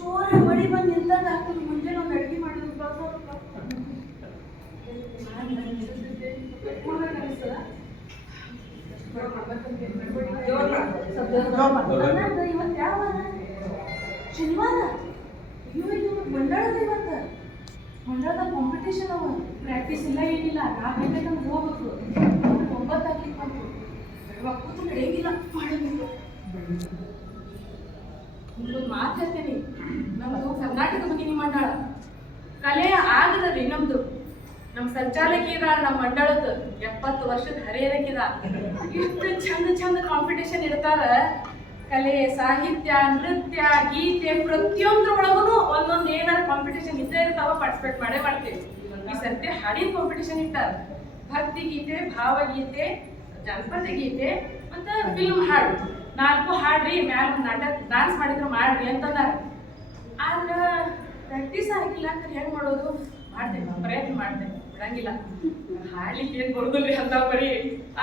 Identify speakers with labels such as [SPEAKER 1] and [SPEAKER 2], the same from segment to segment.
[SPEAKER 1] ಜೋರ ಮಳಿ ಬಂದು ನಿಂತಂಗ ಹಾಕೋದು ಮುಂಜಾನೆ ಒಂದು ಅಡುಗೆ ಮಾಡಿದ್ರು ಇವತ್ತು ಯಾವ ವಾರ? ಶನಿವಾರ? ಅಯ್ಯೋ, ಇದು ಮಂಡಳದ ಇವತ್ತು. ಮಂಡಳದ ಕಾಂಪಿಟೇಷನ್ ಅವ. ಪ್ರಾಕ್ಟೀಸ್ ಇಲ್ಲ, ಏನಿಲ್ಲ. ನಾಲ್ಕು ಗಂಟೆಗೆ ನಮ್ಗೆ ಹೋಗ್ಬೇಕು? ಒಂಬತ್ತಾಗ್ಲಿಕ್ಕೆ ಬಂತು ಬೆಳಗ್ಗೆ ಕೂತು ನಡೆಯಂಗಿಲ್ಲ ಮಾಡಬೇಕು. ಒಂದು ಮಾತು ಹೇಳ್ತೇನೆ. ನಮ್ಮದು ಕರ್ನಾಟಕ ಭಗಿನಿ ಮಂಡಳ ಕಲೆ ಆಗದ್ರಿ ನಮ್ದು. ನಮ್ಮ ಸಂಚಾಲಕಿದ ನಮ್ಮ ಮಂಡಳದ ಎಪ್ಪತ್ತು ವರ್ಷದ ಹರಿಯದಕ್ಕಿದ ಇಷ್ಟು ಚಂದ ಚಂದ ಕಾಂಪಿಟೇಷನ್ ಇರ್ತಾರ ಕಲೆ, ಸಾಹಿತ್ಯ, ನೃತ್ಯ, ಗೀತೆ ಪ್ರತಿಯೊಂದ್ರೊಳಗೂ ಒಂದೊಂದು ಏನಾರ ಕಾಂಪಿಟೇಷನ್ ಇದ್ದೇ ಇರ್ತಾವ ಪಾರ್ಟಿಸಿಪೇಟ್ ಮಾಡೇ ಮಾಡ್ತೀವಿ. ಈ ಸರ್ತಿ ಹಾಡಿನ ಕಾಂಪಿಟೇಷನ್ ಇಟ್ಟಾರ. ಭಕ್ತಿ ಗೀತೆ, ಭಾವಗೀತೆ ಜನಪದ ಗೀತೆ, ಮತ್ತು ಫಿಲ್ಮ್ ಹಾಡು. ನಾಲ್ಕು ಹಾಡ್ರಿ, ಮ್ಯಾಲ ನಾಟಕ ಡಾನ್ಸ್ ಮಾಡಿದ್ರು ಮಾಡ್ರಿ ಅಂತಂದ್ರೆ. ಆದ್ರೆ ಪ್ರಾಕ್ಟೀಸ್ ಆಗಿಲ್ಲ ಅಂದ್ರೆ ಹೆಂಗ್ ಮಾಡೋದು? ಮಾಡ್ತೇನೆ ಪ್ರಯತ್ನ ಮಾಡ್ತೇನೆ, ಬಿಡಂಗಿಲ್ಲ. ಹಾಡ್ಲಿಕ್ಕೆ ಏನ್ ಬರುದಿಲ್ರಿ ಅಂತ ಬರೀ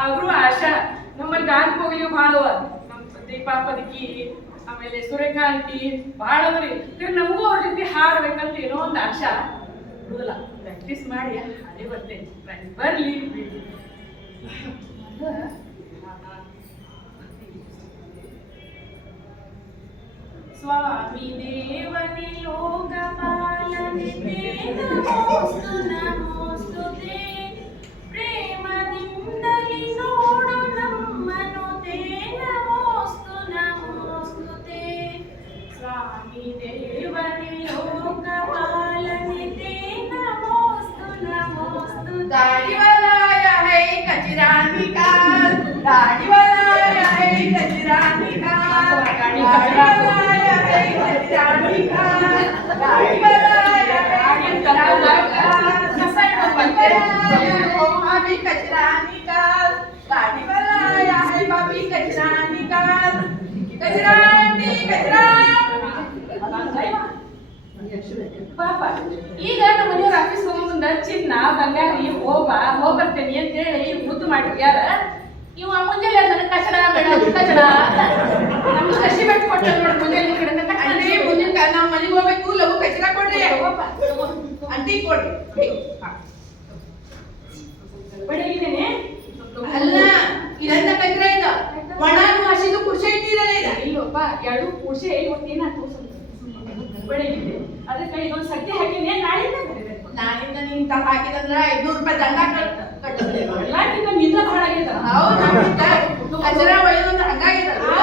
[SPEAKER 1] ಆದ್ರೂ ಆಶಾ. ನಮ್ಮಲ್ಲಿ ಡಾನ್ಸ್ ಹೋಗ್ಲಿ ಭಾಳ ಅವ. ನಮ್ ದೀಪಾ ಪದಕಿ, ಆಮೇಲೆ ಸೂರ್ಯಕಾಂತಿ ಭಾಳ ಅವರಿ ನಮಗೂ ಅವ್ರ ಜೊತೆ ಹಾಡ್ಬೇಕಂತ ಏನೋ ಒಂದು ಆಶಾ. ಬಿಡುದಿಲ್ಲ ಪ್ರಾಕ್ಟೀಸ್ ಮಾಡಿ ಹಾಡೇ ಬರ್ತೇನೆ. ಬರ್ಲಿ
[SPEAKER 2] స్వామి దేవని లోకపాలని ప్రేమ మోస్తు నమోస్తుతే ప్రేమ దిండలి నోడు నమ్మను తే
[SPEAKER 1] నమోస్తు ಈಗ ನಮ್ಮ ಮನೆಯವ್ರ ಆಫೀಸ್ ಹೋಗ್ಮುಂದ ಚಿನ್ನ, ಬಂಗಾರಿ ಹೋಗ ಹೋಗ್ ಬರ್ತೇನೆ ಅಂತ ಹೇಳಿ ಮುದ್ದು ಮಾಡಿದ್ಯಾರ ಇವ ಮುಂಜಾನೆ ಅದನ್ನ ಕಚಡ ಬೇಡ ಕಚಡ ನಮ್ದು ಕಸಿ ಬೆಟ್ಟು ಕೊಟ್ಟ ನೋಡಿ, ಮುಂಜಾನೆ ಈ
[SPEAKER 2] ಅಂದ್ರೆ ಮುಂದಿನ ಕಾಲ ನಾವು ಮನೆಗೆ ಹೋಗ್ಬೇಕು ಲಘು ಕಚರ ಕೊಡ್ರಿ. ಅಂಟಿ ಕೊಡ್ರಿ.
[SPEAKER 1] ಬಡಗಿದ್ದೇನೆ
[SPEAKER 2] ಅಲ್ಲ ಇದನ್ನ ಕಚರ ಇದು ಒಣನು ಹಸಿದು ಕುರ್ಚಿ ಇಟ್ಟಿರಲ್ಲ ಇದು
[SPEAKER 1] ಇಲ್ಲಪ್ಪ ಎರಡು ಕೂಡ್ಸೆ ಇವತ್ತೇನಾಯ್ತು ಬೆಳಗಿದೆ ಅದಕ್ಕೆ ಇದೊಂದು ಸತ್ಯ ಹಾಕಿನೇ ನಾಳೆಯಿಂದ ಬರೀಬೇಕು
[SPEAKER 2] ನಾನಿಂದ ನೀನ್ ತಪ್ಪ ಹಾಕಿದಂದ್ರ ಐದ್ನೂರು ರೂಪಾಯಿ ದಂಡ ಕಟ್ಟಬೇಕು
[SPEAKER 1] ಎಲ್ಲಕ್ಕಿಂತ ನಿದ್ರ ಭಾಳ ಆಗೈತ
[SPEAKER 2] ಹೌದು ಕಚರ ಒಯ್ಯೋದಂದ್ರ ಹಂಗಾಗಿದಲ್ಲ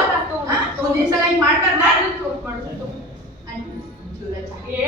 [SPEAKER 2] ಮುಂದಿನ ಸಲ ಹಿಂಗ್ ಮಾಡ್ಬಾರ್ದ?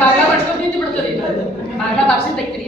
[SPEAKER 1] ಬಾಗ್ಲ ಬಡ್ಸ್ಕೊಂಡು ನಿಂತು ಬಿಡ್ತದೆ ಬಾಗ್ಲ ಬಾರ್ಸಿ ತೆಗ್ತೀರಿ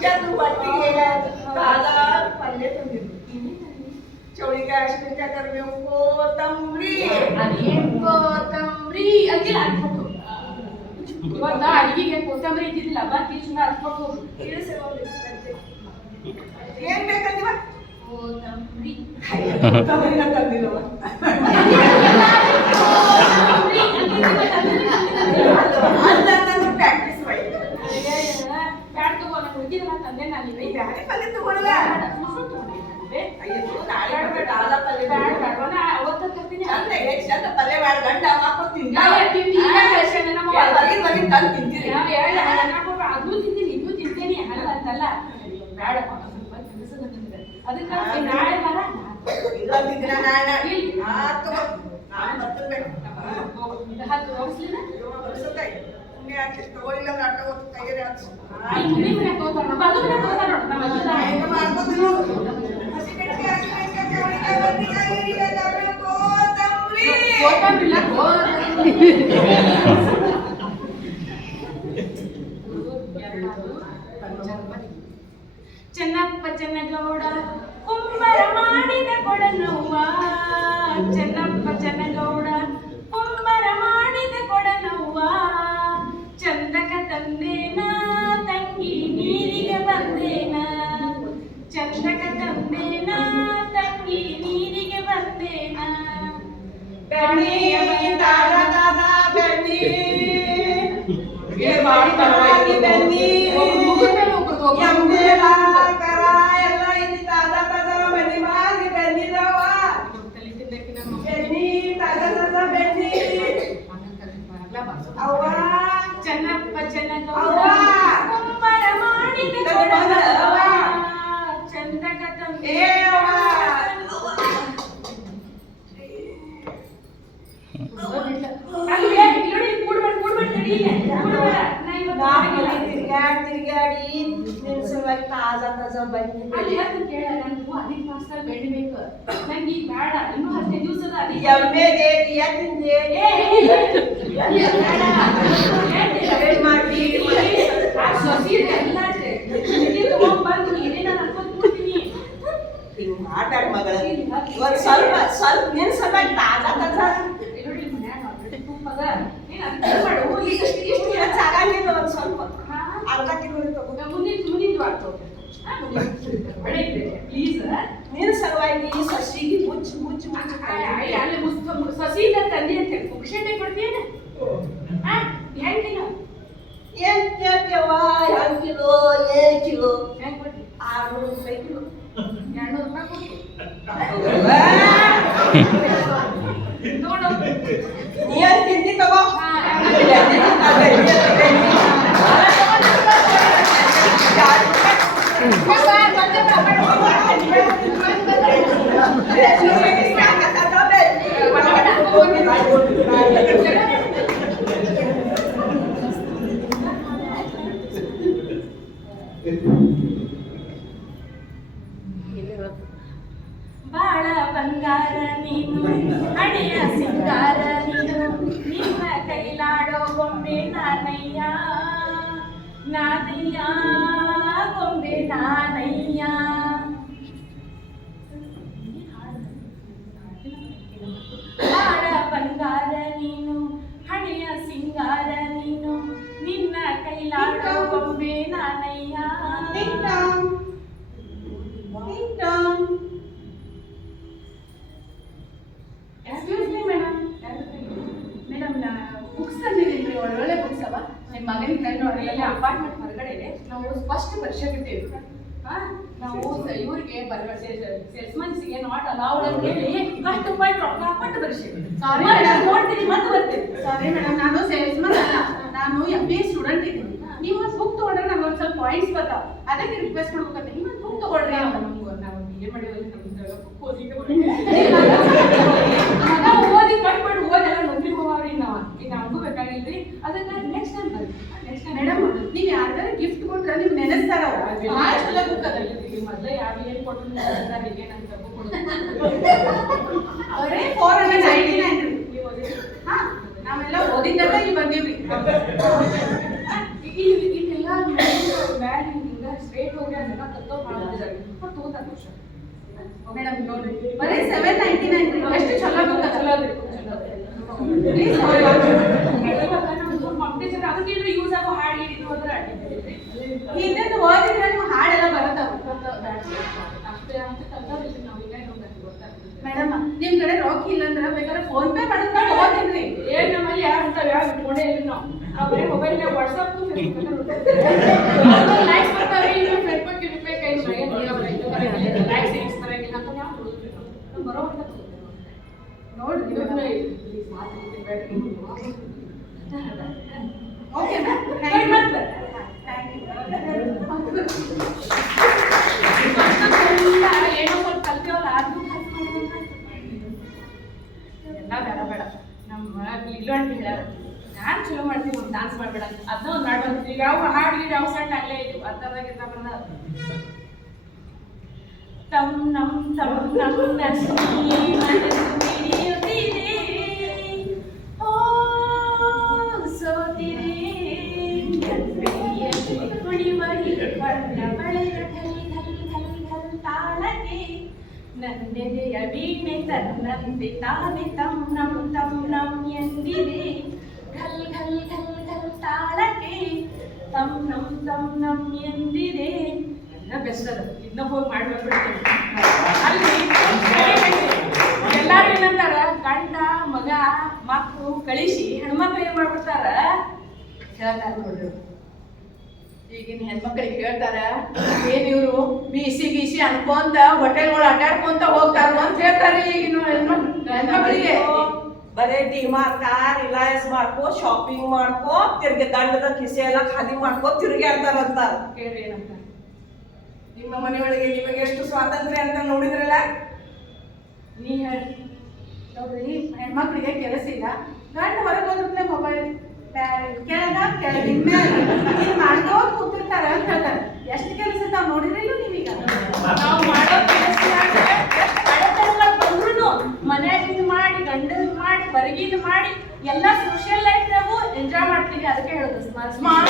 [SPEAKER 2] ಮಾಡ್ತಿ ಮುಂಜಾನೆ ಹೊಟ್ಟಿಗೆ ಸಾದ ಪಲ್ಯ ತಂದಿದ್ದು ಚೌಳಿಕಾಯಿ ಹಸಿಮೆಣಸಿನಕಾಯಿ ಕರಿಬೇವು ಕೊತ್ತಂಬರಿ
[SPEAKER 1] ಅದೇನ್ ಕೊತ್ತಂಬ್ರಿ ಅಂತಿಲ್ಲ ಅನ್ಕೊಟ್ಟು ಇವತ್ತ ಅಡಿಗೆಗೆ ಕೊತ್ತಂಬರಿ ಇದ್ದಿದ್ದಿಲ್ಲ ಬಾ ಕಿಶನ ಅನ್ಕೊಟ್ಟು
[SPEAKER 2] ಏನ್ ಬೇಕಂದಿವ
[SPEAKER 1] ಕೊತ್ತಂಬ್ರಿ
[SPEAKER 2] ಕೊತ್ತಂಬರಿನ ತಂದಿಲ್ಲವ
[SPEAKER 1] ಅಂತಲ್ಲ ಬೇಡಪ್ಪ ಸ್ವಲ್ಪ ಕೆಲಸದ ಅದಕ್ಕೆ ನಾಳೆ ಬರ
[SPEAKER 2] ಇದೊಂದಿನ ನಾನ ಆತು ನಾನು ಬರ್ತೇನೆ.
[SPEAKER 1] ಹತ್ತು ವರ್ಷಲಿನ
[SPEAKER 2] ಪುಣ್ಯ ಹಾಕಿ ತಗೊಳ್ಳಿಲ್ಲ ಅಂದ್ರೆ ಅಟ್ಟ ಕೈಯಲ್ಲಿ ಹಾಕ್ಸು.
[SPEAKER 1] ಮನೆ ನಮ್ಮ ಮನೆ ತಗೋತಾರ ನೋಡು. ನಮ್ಮ ಅಜ್ಜನ.
[SPEAKER 2] ಹೆಂಗ ಮಾಡ್ಕೊತೀನಿ ನೋಡು. ಹಸಿಮೆಣಸಿನ್ಕಾಯಿ, ಹಸಿಮೆಣಸಿನ್ಕಾಯಿ, ಚವಳಿಕಾಯಿ, ಬದ್ನೆಕಾಯಿ, ಹೀರೆಕಾಯಿ, ಕರಿಬೇವು, ಕೊತ್ತಂಬ್ರಿ.
[SPEAKER 1] ಗೋತಂಬಿಲ್ಲ, ಚೆನ್ನಪ್ಪ ಚೆನ್ನಗೌಡ ಕುಂಬರ ಮಾಡಿದ ಕೊಡನವ್ವ. ಚೆನ್ನಪ್ಪ ಚೆನ್ನಗೌಡ ಕುಂಬರ ಮಾಡಿದ ಕೊಡನವ್ವ. ಚಂದಕ ತಂದೇನ ತಂಗಿ ನೀರಿಗೆ ಬಂದೇನ. ಚಂದಕ ತಂದೇನ ತಂಗಿ ನೀರಿಗೆ ಬಂದೇನ.
[SPEAKER 2] ಬೆಣ್ಣಿ, ತಾರ ದಾದ ಬೆಣ್ಣಿ. ಏ ಮಾಡಿ
[SPEAKER 1] ಚೆನ್ನಪ್ಪ ಚೆನ್ನಗೌಡ
[SPEAKER 2] ಅವ್ವ.
[SPEAKER 1] ಕುಂಬರ ಮಾಡಿದ
[SPEAKER 2] ಇದು
[SPEAKER 1] ಕೊಡನವ್ವ
[SPEAKER 2] ಅವ್ವ.
[SPEAKER 1] ಚಂದಕ
[SPEAKER 2] ಏ ಅವ್ವ. ನಾಲ್ಕು ತಿರ್ಗ್ಯಾಡ್ ತಿರ್ಗ್ಯಾಡಿ ನಿನ್ ಸಲುವಾಗಿ ತಾಜಾ ತಾಜಾ ಬನ್ನಿ ಎಮ್ಮೆಗೆ ಎತ್ತಿಂದೆ ಏನ್ ಮಾಡಿ ಹಿಂಗ್ ಮಾತಾಡ್ ಮಗಳ ಒಂದ್ ಸ್ವಲ್ಪ ಸ್ವಲ್ಪ ನಿನ್ ಸಲುವಾಗಿ ತಾಜಾ ತಾಜಾ ಇಷ್ಟು
[SPEAKER 1] Yeah. ಸಿಂಗಾರ ನೀನು ನಿನ್ನ ಕೈಲಾಡ ಗೊಂಬೆ ನಾನಯ್ಯ. ಒಳ್ಳೊಳ್ಳೆ ಬುಕ್ಸ್ ಅವ ನಿಮ್ಮ ಮಗನಿಗೆ ನನ್ನ ಅಪಾರ್ಟ್ಮೆಂಟ್ ಹೊರಗಡೆ ಇದೆ. ನಾವು ಫಸ್ಟ್ ಪರೀಕ್ಷೆ ಬಿಟ್ಟಿವಿ ಹಾ ನಾವು ಇವರಿಗೆ ಸೇಲ್ಸ್ಮನ್ಸ್ಗೆ ನಾಟ್ ಅಲೌಡ್ ಅಂತ ಹೇಳಿ ಕಷ್ಟ ರೂಪಾಯಿ ರೊಕ್ಕ ಕೊಟ್ಟು ಬರೀಸಿ ಸಾರಿ
[SPEAKER 3] madam.
[SPEAKER 1] ನೋಡ್ತೀನಿ ಮತ್ತೆ ಬರ್ತೀನಿ.
[SPEAKER 3] ಸಾರಿ ಮೇಡಮ್ ನಾನು ಸೇಲ್ಸ್ಮನ್ ಅಲ್ಲ. ನಾನು ಎಂ ಬಿ ಎ ಸ್ಟೂಡೆಂಟ್ ಇದ್ದೀನಿ. ನೀವು ಒಂದು ಬುಕ್ ತಗೊಂಡ್ರೆ ನಂಗೆ ಒಂದು ಸ್ವಲ್ಪ ಪಾಯಿಂಟ್ಸ್ ಬರ್ತಾವ. ಅದಕ್ಕೆ ರಿಕ್ವೆಸ್ಟ್ ಮಾಡ್ಬೇಕಂತ ನೀವು ಒಂದು ಬುಕ್ ತಗೊಳ್ರಿ ಅಂತ.
[SPEAKER 1] ನಮ್ಗೆ ನಾವು ಬಿ ಎ ಮಾಡಿ ಬುಕ್ ಓದಿಗೆ ಮಗ ಓದಿ ಕಟ್ ಮಾಡಿ ಓದೆಲ್ಲ ನೌಕರಿ ಹೋಗ್ರಿ ನಾವು ಈಗ ನಮಗೂ ಬೇಕಾಗಿಲ್ರಿ ಅದಕ್ಕೆ ನೆಕ್ಸ್ಟ್ ಟೈಮ್ ಬರ್ರಿ ನೆಕ್ಸ್ಟ್ ಟೈಮ್
[SPEAKER 3] ಮೇಡಮ್ ನೀವು ಯಾರ್ದಾರ ಗಿಫ್ಟ್ ಕೊಟ್ರೆ ನೀವು ನೆನೆಸ್ತಾರ ಅವ್ರು. ಭಾಳ ಚಲೋ ಬುಕ್ ಅದ
[SPEAKER 1] ಮೊದಲೇ ಯಾವ ಏನ್ ಕೊಟ್ಟು ಹೀಗೆ ನಂಗೆ ತಗೋ ಕೊಡು
[SPEAKER 3] ಅವರೇ ಫೋರ್ ಹಂಡ್ರೆಡ್ ನೈಂಟಿ ನೈನ್ ರೀ
[SPEAKER 1] ನೀವು ಓದಿರಿ.
[SPEAKER 3] ಹಾ ನಾವೆಲ್ಲ ಓದಿದ್ದಲ್ಲ ಇಲ್ಲಿ ಬಂದೀವ್ರಿ
[SPEAKER 1] ಇಲ್ಲಿ ಇಲ್ಲೆಲ್ಲ ಮ್ಯಾಲ ಸ್ಟ್ರೇಟ್ ಹೋಗಿ ಅದೆಲ್ಲ ತತ್ವ ಮಾಡಿದ್ದಾರೆ ಮತ್ತೆ ತಗೋತಾರ ವರ್ಷ
[SPEAKER 3] ಮೇಡಮ್ ನೋಡ್ರಿ ಬರೀ ಸೆವೆನ್ ನೈಂಟಿ ನೈನ್ ಎಷ್ಟು ಚಲೋ
[SPEAKER 1] ಅದ್ರಿ ಅದ್ರಿ
[SPEAKER 3] ಪ್ಲೀಸ್
[SPEAKER 1] ಕಾಂಪಿಟೇಷನ್ ಅದಕ್ಕೆ ಏನ್ರ ಯೂಸ್ ಆಗೋ ಹಾಡ್ ಹೋದ್ರೆ ಅಡ್ಡಿ
[SPEAKER 3] ಇದನ್ನು ಓದಿದ್ರೆ ನಿಮ್ಗೆ ಹಾಡೆಲ್ಲ ಬರುತ್ತಾವ
[SPEAKER 1] ಅಷ್ಟೇ ಅಂತ ನಾವು ಈಗ
[SPEAKER 3] ಮೇಡಮ್ ನಿಮ್ ಕಡೆ ರಾಕ್ ಇಲ್ಲ ಅಂದ್ರೆ ಬೇಕಾದ್ರೆ ಫೋನ್ ಪೇ ಮಾಡಿದ್ರೆ ನಾನು ಓದ್ತೀನಿ
[SPEAKER 1] ಏನ್ ನಮ್ಮಲ್ಲಿ ಯಾರು ಅಂತ ಯಾರು ಇಟ್ಕೊಂಡೇ ಇಲ್ಲ. ನಾವು. ಮೊಬೈಲ್ ವಾಟ್ಸಪ್ ಲೈಕ್ಸ್ ಬರ್ತಾವ್ರಿ ಇಲ್ಲ ಫೇಸ್ಬುಕ್ ಇರ್ಬೇಕು ಕೈ ಲೈಕ್ಸ್ ಲೈಕ್ಸ್ ಬರಂಗಿಲ್ಲ ಅಂತ ನಾವು ಬರೋ
[SPEAKER 3] ನೋಡ್ರಿ okay ma'am
[SPEAKER 1] Good month.
[SPEAKER 3] Thank you
[SPEAKER 1] ಎಲ್ಲ ಏನೋ ಸ್ವಲ್ಪ ಕಲ್ತೀವಲ್ಲ ಅದನ್ನು ಖರ್ಚು ಮಾಡಿದ್ರೆ ಎಲ್ಲ ಬೇಡ ಬೇಡ ನಮ್ಮ ಇಲ್ಲೋ ಅಂತ ಹೇಳ್ಯಾರ ನಾನು ಚಲೋ ಮಾಡ್ತೀನಿ ಒಂದು ಡಾನ್ಸ್ ಮಾಡ್ಬೇಡ ಅದನ್ನ ಒಂದು ಮಾಡ್ಬಾರ್ದು ಈಗ ಯಾವ ಹಾಡ್ಲಿ ಯಾವ ಸಣ್ಣ ಆಗಲೇ ಇದು ಅರ್ಥದಾಗ ಇದ್ದ ಬಂದ ತಮ್ ತಮ್ಮ ತಮ್ ನಮ್ ನನ್ನಿ ಎಂದಿದೆ ಎಲ್ಲ ಬೆಸ್ಟ್ ಅದ. ಇದನ್ನ ಹೋಗಿ ಮಾಡಿ ಬಂದ್ಬಿಡ್ತೇನೆ. ಅಲ್ಲಿ ಎಲ್ಲಾರು ಏನಂತಾರ? ಗಂಡ ಮಗ ಮಕ್ಕಳು ಕಳಿಸಿ ಹೆಣ್ಮಕ್ಳು ಏನ್ ಮಾಡ್ಬಿಡ್ತಾರ? ಹೇಳ್ತಾರ ನೋಡ್ರಿ
[SPEAKER 2] ಈಗಿನ ಹೆಣ್ಮಕ್ಳಿಗೆ ಹೇಳ್ತಾರ ಏನ್ ಇವ್ರು ಬಿಸಿ ಗೀಸಿ ಅನ್ಕೊಂತ ಹೋಟೆಲ್ಗಳು ಅಡ್ಡಾಡ್ಕೊಂತ ಹೋಗ್ತಾರ ಅಂತ ಹೇಳ್ತಾರೆ ಈಗಿನ ಹೆಣ್ಮಕ್ಳು ಹೆಣ್ಮಕ್ಳಿಗೆ.
[SPEAKER 4] ಬರೇ ಡಿಮಾರ್ಟ್ ರಿಲಯನ್ಸ್ ಮಾಡ್ಕೋ ಶಾಪಿಂಗ್ ಮಾಡ್ಕೋ ತಿರ್ಗಿ ದಂಡದ ಕಿಸೆ ಎಲ್ಲ ಖಾಲಿ ಮಾಡ್ಕೋ ತಿರುಗಾಡ್ತಾರಂತ
[SPEAKER 1] ಕೇಳ್ರಿ ಏನಂತ.
[SPEAKER 2] ನಿಮ್ಮ ಮನೆಯೊಳಗೆ ನಿಮಗೆ ಎಷ್ಟು ಸ್ವಾತಂತ್ರ್ಯ ಅಂತ ನೋಡಿದ್ರಲ್ಲ?
[SPEAKER 1] ನೀ ಹೇಳಿ.
[SPEAKER 3] ನೋಡ್ರಿ ಹೆಣ್ಮಕ್ಳಿಗೆ ಕೆಲಸ ಇಲ್ಲ. ಗಂಡ ಹೊರಗೆ ಮೊಬೈಲ್ ಕೆಳಗ ಕೆಳಗಿನ ಮಾಡ್ಕೋ ಕೂತಿರ್ತಾರ ಅಂತ ಹೇಳ್ತಾರೆ. ಎಷ್ಟು ಕೆಲಸ ತಾವು ನೋಡಿದ್ರಿಲ್ಲ ನೀವೀಗ?
[SPEAKER 1] ನಾವು ಮಾಡೋ ಕೆಲಸದಾಗ ಅಡೆತಡೆಗಳು ಬಂದ್ರು ಮನ್ಯಾಗ ಇದು ಮಾಡಿ ಗಂಡನ ಮಾಡಿ ಹೊರಗಿನ ಮಾಡಿ ಎಲ್ಲ ಸೋಷಿಯಲ್ ನಾವು ಎಂಜಾಯ್ ಮಾಡ್ತೀವಿ ಅದಕ್ಕೆ ಹೇಳೋದು. Smart
[SPEAKER 2] smart